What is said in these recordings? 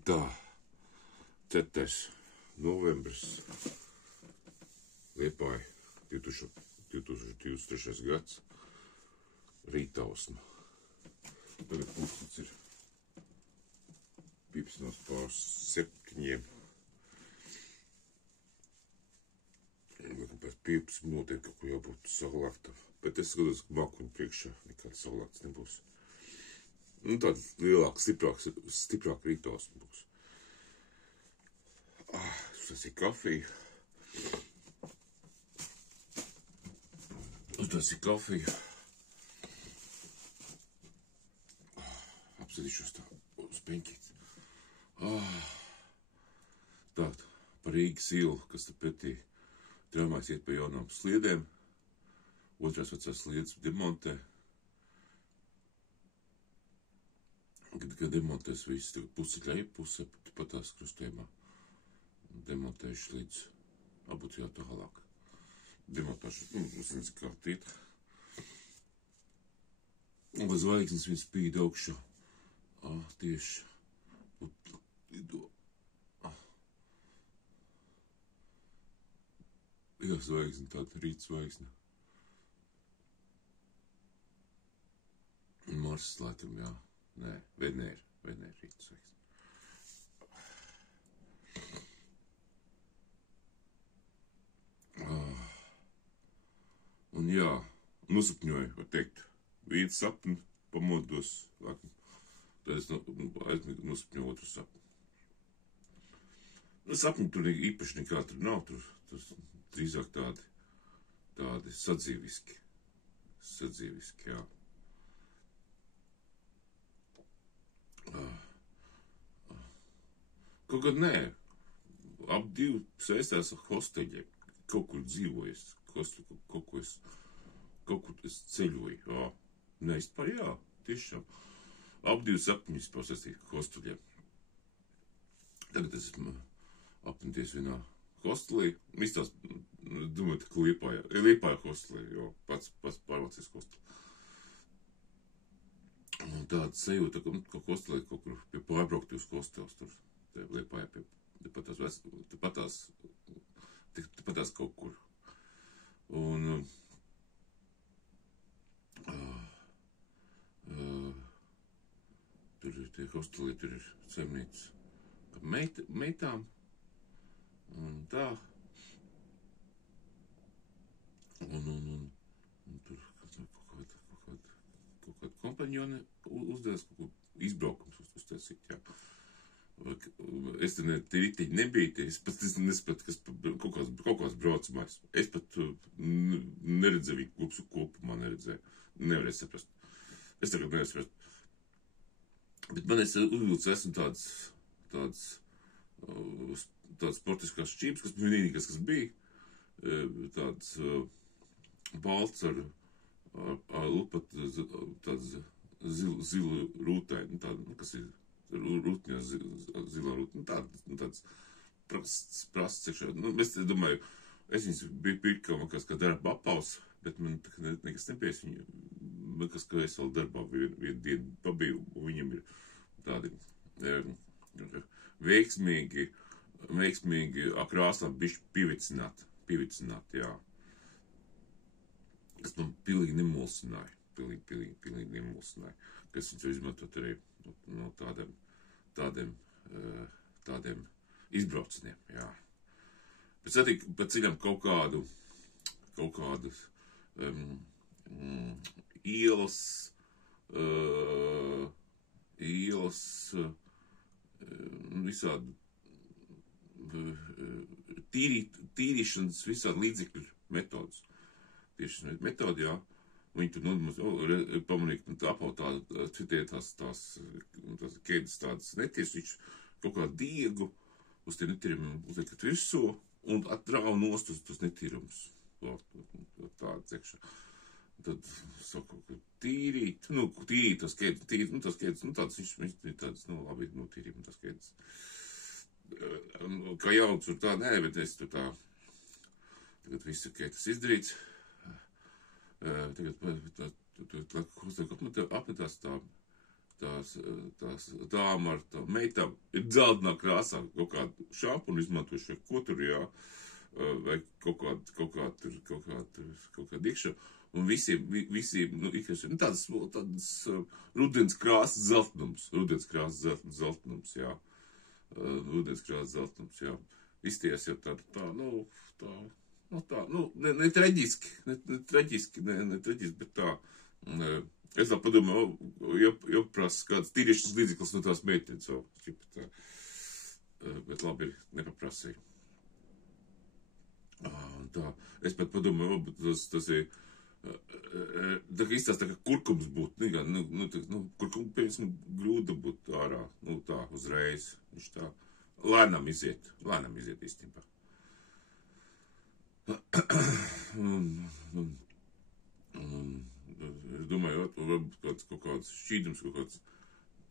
Tā, 4. novembris, Liepāja, 2023. gads, rītausma. Tagad pulkstens ir pipsnos pār 7. Pēc 15 minūtēm kaut ko jābūt saglāktam. Bet es skatos, ka mākuņu priekšā nekāds saglākts nebūs. Nu, tāds lielāks, stiprāk rītausma būs. Tas ir kafija. Apsēdīšos tā uz beņķīt. Tā, par Rīgas ielu, kas te pretī tramvajs iet pa jaunām sliedēm. Otrās vecās sliedes demontē. Kad demontēs viss, tagad pusi ļai, puse pat tās krustējumā. Demontējuši līdz abūtu jau tālāk. Demontēšu, es nezinu kā tiet. Lai zvaigznes viņas spīd augšā. Tieši. Jā, zvaigzne, tāda rīt zvaigzne. Mars laikam, jā. Nē, Venēra rīt zvaigzne. Un jā, nosapņoju, var teikt, viens sapni, pamodos, laikam. Tad es nosapņoju otru sapni. Nu, sapņi tur īpaši nekā tur nav, tur drīzāk tādi sadzīviski, jā. Kaut kad nē, ap divi saistās ar hosteļiem, kaut kur dzīvojas, kaut kur es ceļoju, jā. Nē, jā, tiešām. Ap divi sapņi vispār saistīt ar hosteļiem. Tagad es esmu apmeties vienā hostelī. Viss tās, domāju, ka Liepāja hostelī, jo pats pārvācies hostelī. Un tāda sajūta, ka hostelī kaut kur pie pārbrauktīvas hostels tur, Liepājā tepatās kaut kur. Un tur ir tie hostelī, tur ir saimnīca ar meitām. Un tā. Un tur kaut kāda kompanjone uzdevis kaut ko izbraukums uztaisīt, jā. Es te riteņi nebija, es pat nesapratu, kas kaut kāds braucamais. Es pat neredzēju viņu klupsu kopumā, nevarēju saprast. Es tagad nevaru saprast. Bet man es uzvilcu, esmu tāds sportiskās šķības, kas vienīgais, kas bija, tāds balts ar lupat, tāds zilu rūtaini, kas ir rūtņā zilā rūtņa, tāds prasts iekšā. Es domāju, es viņus biju pirkām kā darba apaus, bet man nekas nepies viņu, kas, ka es vēl darbā vienu dienu pabiju, un viņam ir tādi veiksmīgi krāsām bišķi pivicināti, jā. Kas man pilnīgi nemulsināja, pilnīgi nemulsināja, kas viņš var izmantot arī no tādiem izbraucieniem, jā. Bet satīk pa ceļam kaut kādu ielas, visādi tīrīšanas, visādi līdzekļu metodus. Tieši metodi, jā. Viņi tur pamanīja, ka apaut tās kēdes tādas netiesas, viņš kaut kā diegu uz tie netīrumiem uzliekat virsū un atrāva nost uz tos netīrumus. Tāds iekšā. Tad saku, ka tīrīt tās kēdes, tādas labi, tīrīt tās kēdes. Kā jauns tur tā, nē, bet es tur tā, tagad viss ir kēdes izdarīts. Tagad apmetās tā tās dāma ar tā meitām ir dzeltenā krāsā, kaut kādu šāpunu izmantojuši, ko tur, jā, vai kaut kādu iekšā. Un visiem, nu, tādas rudens krāsas zeltnums, jā. Rudens krāsas zeltnums, jā. Izties jau tā, ne traģiski, bet tā. Es tā padomāju, jāprasa kāds tīriešas līdzeklis no tās meitenes vēl, tā. Bet labi, nepaprasīju. Tā, es pat padomāju, tas ir, tā kā izstāst, tā kā kurkums būtu, kurkums, piemēram, grūda būtu ārā, tā, uzreiz, viņš tā, lēnām iziet īstenībā. Es domāju, varbūt kaut kāds šķīdums, kaut kāds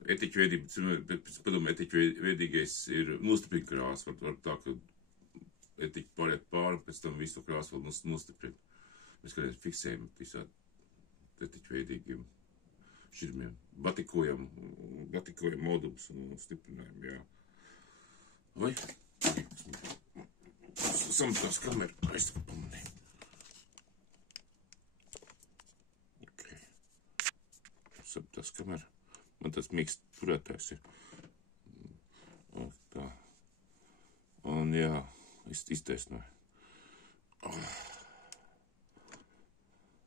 etiķveidības, bet padomāju, etiķveidīgais ir nostiprina krāsu, var tā, ka etiķi pāriet pāri, pēc tam visu krāsu vēl nostiprina. Mēs kādreiz fiksējam visādi etiķveidīgiem šķirmiem. Batikojam modumus un stiprinājam, jā. Vai? Samatās kameru. Aizsaka pamanīt. Ok. Samatās kameru. Man tas mīkst turētājs ir. Tā. Un jā, iztaisnoju.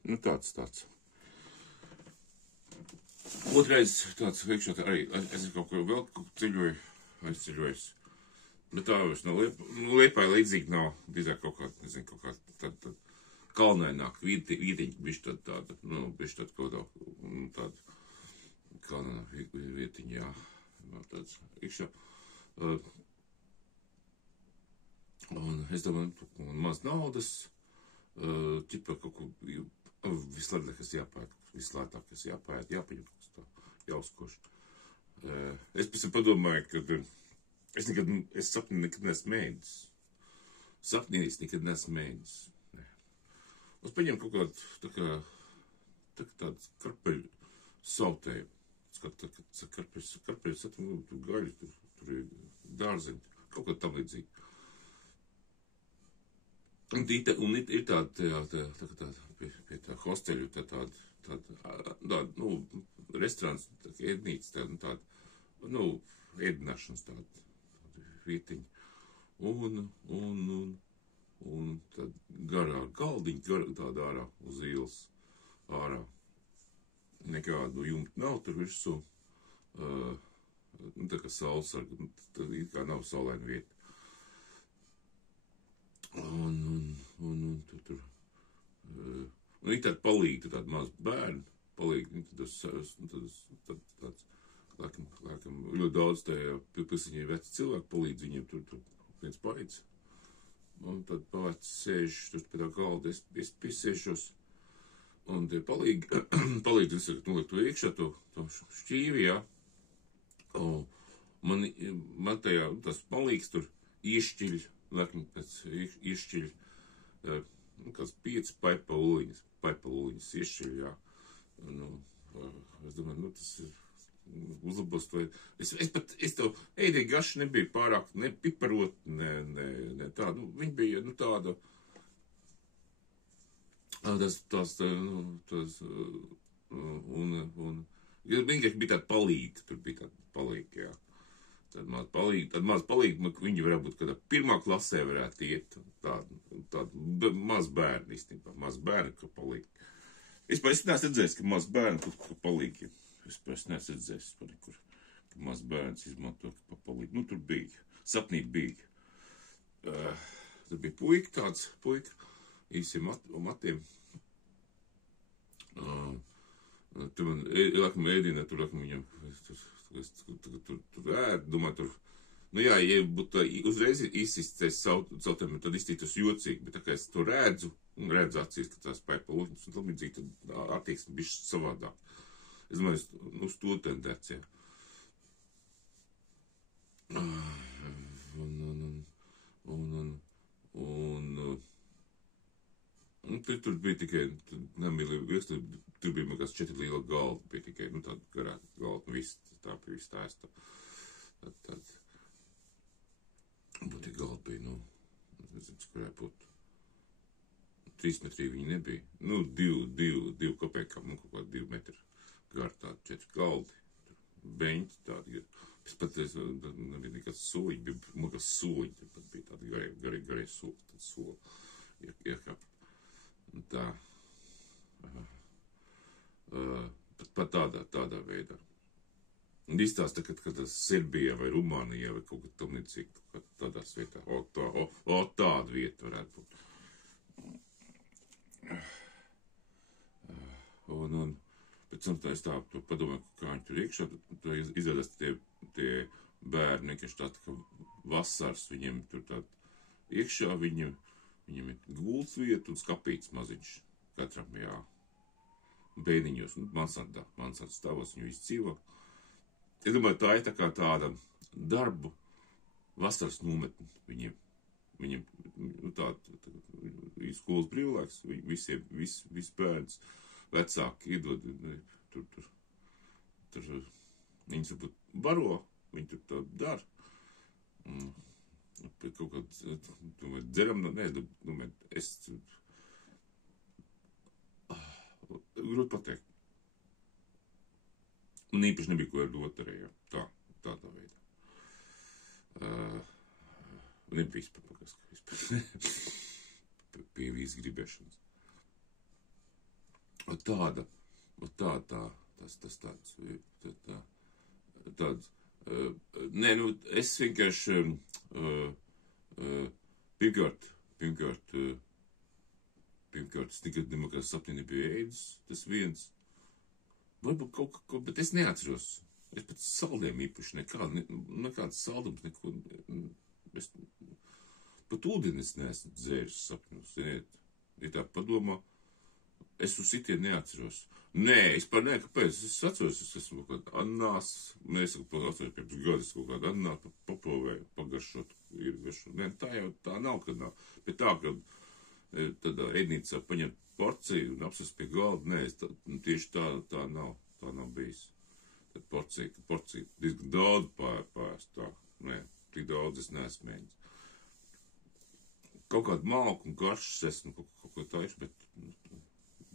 Nu tāds. Otrais tāds iekšā arī, es kaut ko vēl aizceļojis. Bet tā vairs no Liepāja līdzīgi nav, drīzāk kaut kā tāda kalnaināk, vietiņa, bišķi tāda, bišķi tāda kalnaināk vietiņa, jā, tāds iekšā. Un es domāju, maz naudas, ķipa kaut ko vislētākas jāpāēt, jāpaņem kaut kas tā, jāuzkoš. Es pēc tam padomāju, ka es sapni nekad nesmu mēģis. Sapnījis nekad nesmu mēģis. Es paņem kaut kādu, tāds karpeļu sautēju. Karpeļu satinu, tur gaļu, tur ir dārzeņi, kaut kā tam līdzīgi. Un ir tāda pie tā hosteļu, tāda, restorāns, ēdnīca, tāda, ēdināšanas tāda vietiņa. Un tad garā galdiņa, tāda ārā uz ielas, ārā. Nekādu jumtu nav tur virsū, tā kā saulesarga, tad it kā nav saulaina vieta. Un tur, ir tādi palīgi, tādi mazi bērni, palīgi, tāds, laikam, ļoti daudz tajā pilsēņai veci cilvēki palīdz viņiem, tur viens palīdz. Un tad pavēc sēž tur pie tā galda, es piesēšos, un tie palīdz visur, noliek to iekšā, to šķīvi, jā. Man tajā, tas palīgs tur iešķiļ, laikam, pēc iešķiļ, kāds 5 paipaluļiņas iešķiļ, jā. Es domāju, tas ir uzlabos to. Es to ēdēju gašu nebija pārāk ne piparot, ne tādu. Viņa bija, tāda, vienkārši bija tāda palīga, tur bija tāda palīga, jā. Tad maz palīgi, viņi varētu būt kādā 1. klasē varētu iet, tādu maz bērni, īstenībā, maz bērni, ka palīgi. Es neesmu redzējis, ka maz bērni, ka palīgi. Es neesmu redzējis, ka maz bērns izmanto, ka palīgi. Tur bija, sapnī bija. Tur bija puika, īsiem matiem. Tur man, laikam, ēdina, tur, laikam, viņam, tur ēd, domāju, tur, ja būtu uzreiz izsisties sautam, tad iztītos jocīgi, bet tā kā es to redzu, un redzu acīs, ka tās paipaluņas, un tam līdzīgi, tad attieksme bišķi savādāk. Es domāju, uz to tendenci, jā. tur bija tikai, tur bija kāds 4 liela galda, bija tikai, tāda garā galda, viss tā es tā. Tad, tie galdi bija, nezinu, kurā būtu. 3 metrī viņi nebija. 2 kopēkām, kaut kā 2 metri gar tādi 4 galdi. Beņķi tādi. Es pat nebija nekāds soļi, bija kāds soļi, pat bija tādi garie soļi, tad soli iekāp. Tā. Pat tādā veidā. Un izstāsta, ka tas Serbijā vai Rumānijā vai kaut kā tam līdzīgi, tādās vietā. Tāda vieta varētu būt. Un pēc tam es tā padomāju, kā viņi tur iekšā, tad izrādās tie bērni, ka tā kā vasars viņiem tur tād iekšā, viņiem ir gultas vieta un skapīts maziņš katram, jā. Bēniņos, mansardā stāvos, viņi visi dzīvo. Es domāju, tā ir tā kā tāda darbu vasaras nometne viņiem. Viņiem tāda skolas brīvlaiks, visi bērns, vecāki iedod, tur viņas varbūt baro, viņi tur tā dara. Kaut kā, domāju, dzeram, domāju, es grūti pateikt. Un īpaši nebija ko ar dot arī, jā. Tādā veidā. Nebija vispār. Pie vīzes gribēšanas. Tas tāds. Nē, es vienkārši, pirmkārt, es nekad nemaz sapnī nebiju ēdis, tas viens. Varbūt kaut ko, bet es neatceros. Es pat saldiem īpaši nekāds saldums, neko. Es pat ūdenis neesmu dzēris sapņos. Ja tā padomā, es uz sitienu neatceros. Nē, es par nē, kāpēc? Es atceros, es esmu kaut kādā annās, es atceros pirms gadus kaut kādā annās paprovēju, pagaršot. Nē, tā nav, kad nav. Bet tā, kad tādā ēdnīcā paņemt porciju un apsast pie galda, nē, tieši tā nav bijis. Tad porcija diezgan daudz pārēst tā. Nē, tik daudz es neesmu mēģinājis. Kaut kādu malku un garšas esmu kaut ko taišu,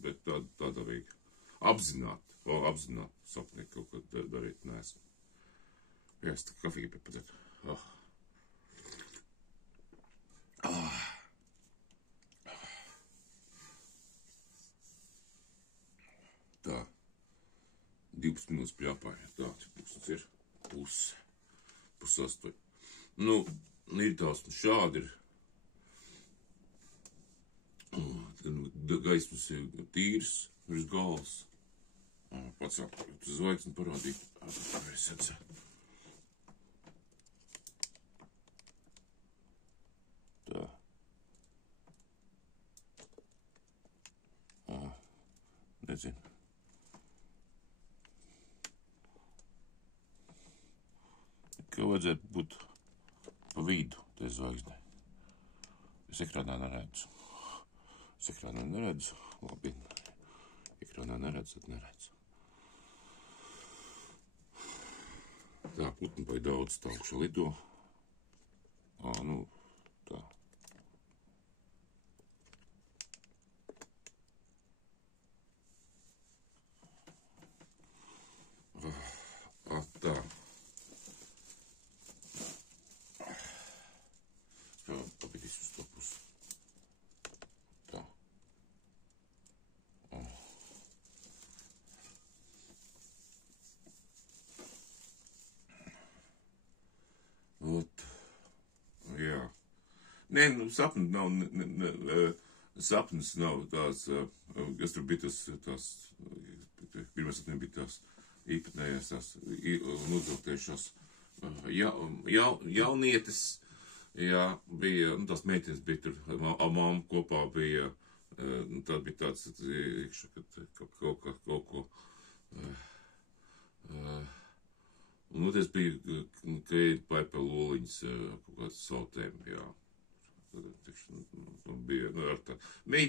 bet tādā veidā. Apzināt sapnī kaut ko darīt neesmu. Jā, es tā kafiju piepadēt. Tā. 12 minūtes pļāpāja. Tā, cik ir? Pus 8. Ir tās, šādi ir. Gaismas ir tīrs, virs galvas. Pacāk, tu zvaigzni parādīt. Tā. Nezinu. Ka vajadzētu būt pa vidu, te zvaigznē. Es ekrānā neredzu. Labi. Ekrānā neredzu, tad neredzu. Tā, putni vai daudz tālkšā lido. Tā. Tā. Papīdīs uz to pusi. Tā. Jā. Nē, sapnis nav, sapnis nav tās, kas tur bija tās, pirmā sapnī bija tās īpatnējās, tās nodzoktējušās jaunietes. Jā, bija, tās meitenes bija tur, mamma kopā bija, tad bija tāds, kad kaut ko, tas bija, ka paipa loliņas, kaut kāds sautēm, jā. Bija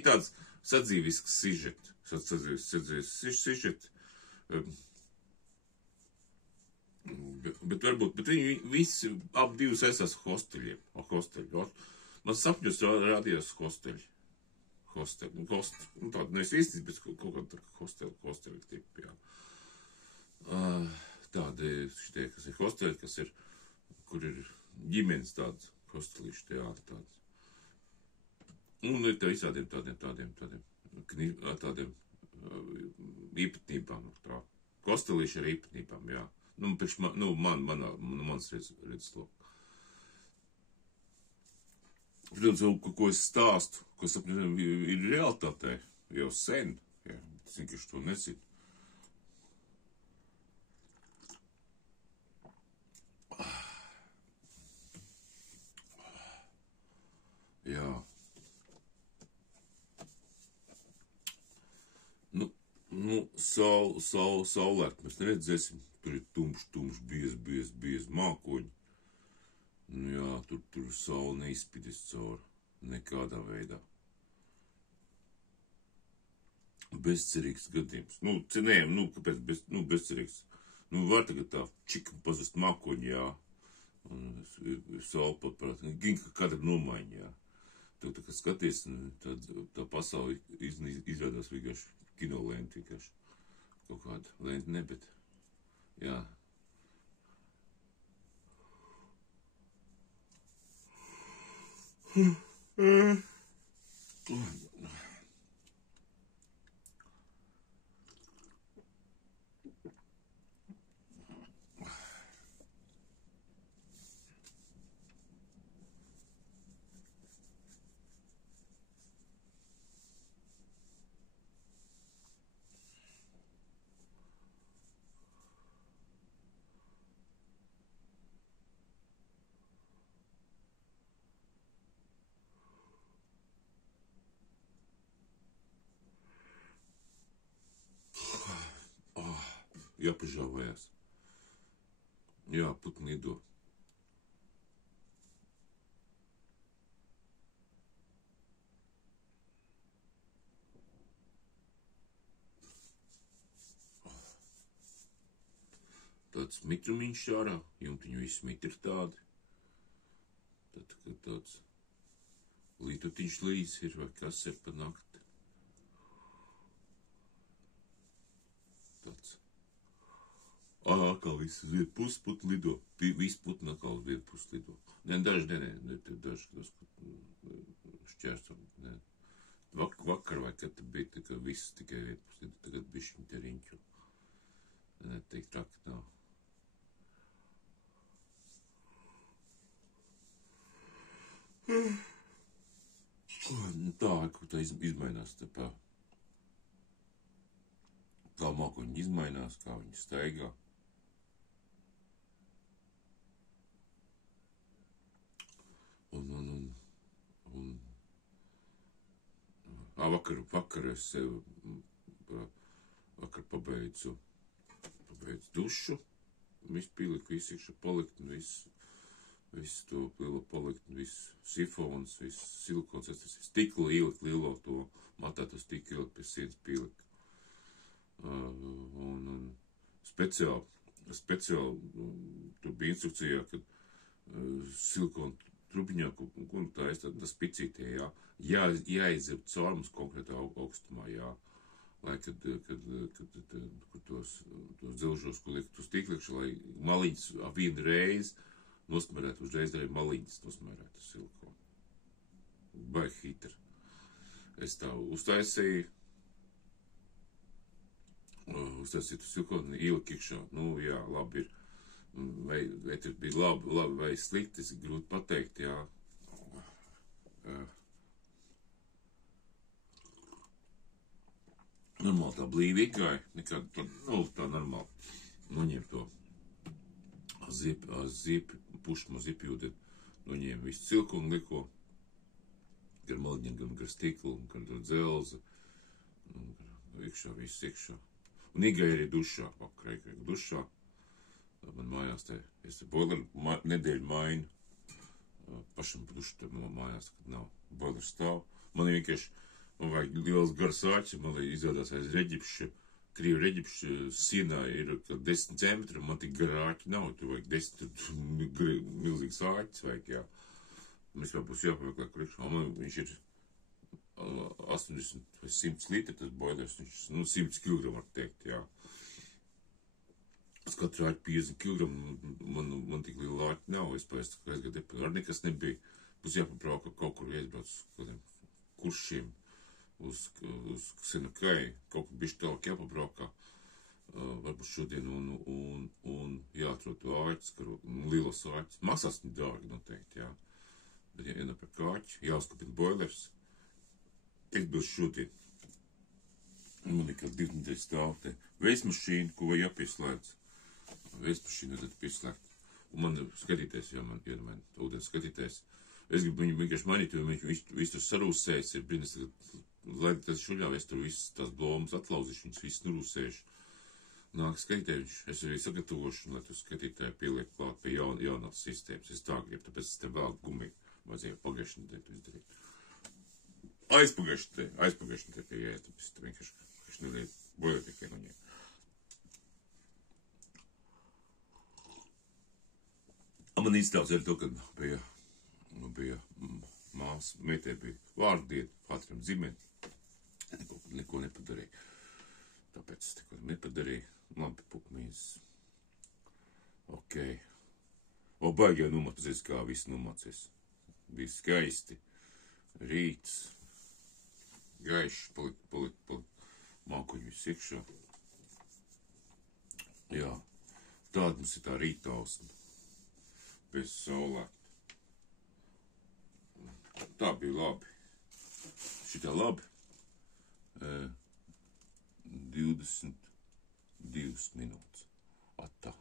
tāds sadzīvisks sižeti. Sadzīvisks sižeti. Bet viņi visi ap divus esas hosteļiem. Man sapņos rādījās hosteļi. Tāda nevis īstis, bet kaut kāda hosteļi tipi, jā. Tādi šitie, kas ir hosteļi, kur ir ģimenes tāds hostelīši, teātri tāds. Un ir tā visādiem tādiem īpatnībām. Tā. Hostelīši ar īpatnībām, jā. Mans redzeslok. Protams, ko es stāstu, ko sapņu ir realitātē jau sen, jā, es vienkārši to nezinu. Jā. Saulēt mēs neredzēsim, tur ir tumšs, biez mākoņi. Jā, tur saule neizspīdīs cauri, nekādā veidā. Bezcerīgs gadījums. Kāpēc bezcerīgs? Var tagad tā čikam pazust mākoņi, jā. Un saule pat parāt, gan kāda nomaiņa, jā. Tu tā kā skaties, tā pasauli izrādās vienkārši kino lenti, vienkārši kaut kāda lenti nebet. Jā. Jāpažāvējās. Jā, putni lido. Tāds mitrumiņš ārā, jumtiņu visi mitri tādi. Tad, kad tāds lītutiņš līs ir, vai kas ir pa nakti. Tāds. Kā viss uz vienu pusi putni lido. Visi putni atkal uz vienu pusi lido. Daži šķērso. Vakar vai kad bija, tā kā viss tikai vienu pusi lido. Tagad bišķiņ te riņķu. Teikt traki nav. Tā, ka tā izmainās tā mākoņi izmainās, kā viņi staigā. Vakar es pabeidzu dušu, visu pīliku, visu iekšā palikt, un visu to lielo palikt, un visu sifons, visu silikons, tas stikla ielikt lielo to matēto stikla ielikt pie sienas pīliku. Un speciāli tur bija instrukcijā, kad silikona trubiņā, ko tā es tā spicītie, jā, jāizdzird caurums konkrētā augstumā, jā, lai kad tos dzelžos, ko liek uz tīkliekšu, lai maliņas vienu reizi nosmērētu, uzreiz arī maliņas nosmērētu silikonu. Baigi hitri. Es tā uztaisīju silikonu, ieliku iekšā, jā, labi ir. Vai tas bija labi vai slikti, es grūti pateikt, jā. Normāli tā blīvi iegāja, nekāda tā normāli. Noņem to pušamo zipjūdi, noņem visu silikonu liko, gar maliņiem, gan gar stiklu, gan gar dzelzi, iekšā, viss iekšā. Un iegāja arī dušā, vakarā dušā. Man mājās es boileru nedēļu mainu, pašam dušu te mājās, kad nav boileru stāv. Man vienkārši Man vajag liels garas āķis, man lai izrādās aiz reģipša, Krievu reģipša sienā ir 10 centimetri, man tik gara āķi nav, tu vajag 10 milzīgs āķis vajag, jā. Mēs vēl būs jāpameklē priekšā, man viņš ir 80 vai 100 litri, tas boilers, viņš, 100 kg var teikt, jā. Es katru āķi 50 kg, man tik liela āķi nav, es pēc tā kā aizgadu, ar nekas nebija. Būs jāpabrauka kaut kur iesbrauc uz kādiem kuršiem. Uz Senakai, kaut kur bišķi tālāk jāpabraukā, varbūt šodien, un jāatrod to āķis, lielos āķis. Maksās viņi dārgi noteikti, jā. Bet jānopērk āķi, jāuzkapina boilers. Es būs šodien. Man nekā 2 nedēļas stāv te veismašīna, ko vai jāpieslēdz. Veismašīna tad pieslēgt. Un man skatīties, jo man iedomāja ūdens skatīties. Es gribu viņu vienkārši mainīt, jo viņš visu tur sarūsējis ir brīnis, lai tas šuļāvies tur visas tās blomas atlauzīšu, viņas visas nurūsējuši. Nāk skatītāji, es arī sagatavošu, lai tu skatītāji pieliek klāt pie jaunās sistēmas. Es tā gribu, tāpēc es te vēl gumiju vajadzēja pagājušajā nedēļā to izdarīt. Aizpagājušajā nedēļā pie jāiet, tāpēc te vienkārši nedēļa boilē tikai no ņēma. Man izstāvs ar to, kad bija māsa, meitē bija vārdiena, katram dzimeni. Neko nepadarīju. Tāpēc es neko nepadarīju. Labi, pupmīs. Ok. O, baigi jau numācies, kā viss numācies. Bija skaisti. Rīts. Gaišs, palika mākuņi viss iekšā. Jā. Tāda mums ir tā rītausma. Bez saulē. Tā bija labi. Šitā labi. 22 minūtes. Atā.